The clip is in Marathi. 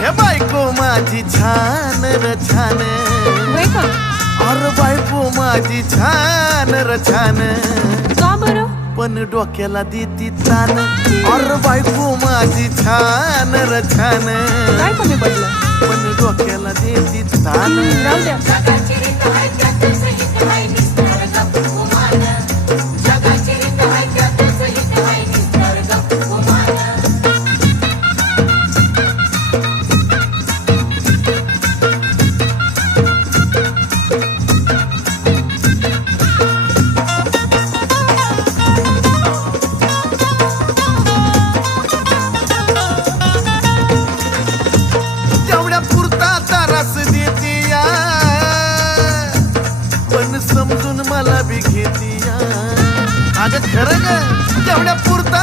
हे बायको माझी छान र छान, होय का? अरे बायको माझी छान र छान, का बरं? पण डोक्याला देती तान. अरे बायको माझी छान र छान, काय कमी पडलं? पण डोक्याला देती तान. राहू द्या. समजून मला बी घेतीया. अगं खरं ग, तेवढ्या पुरता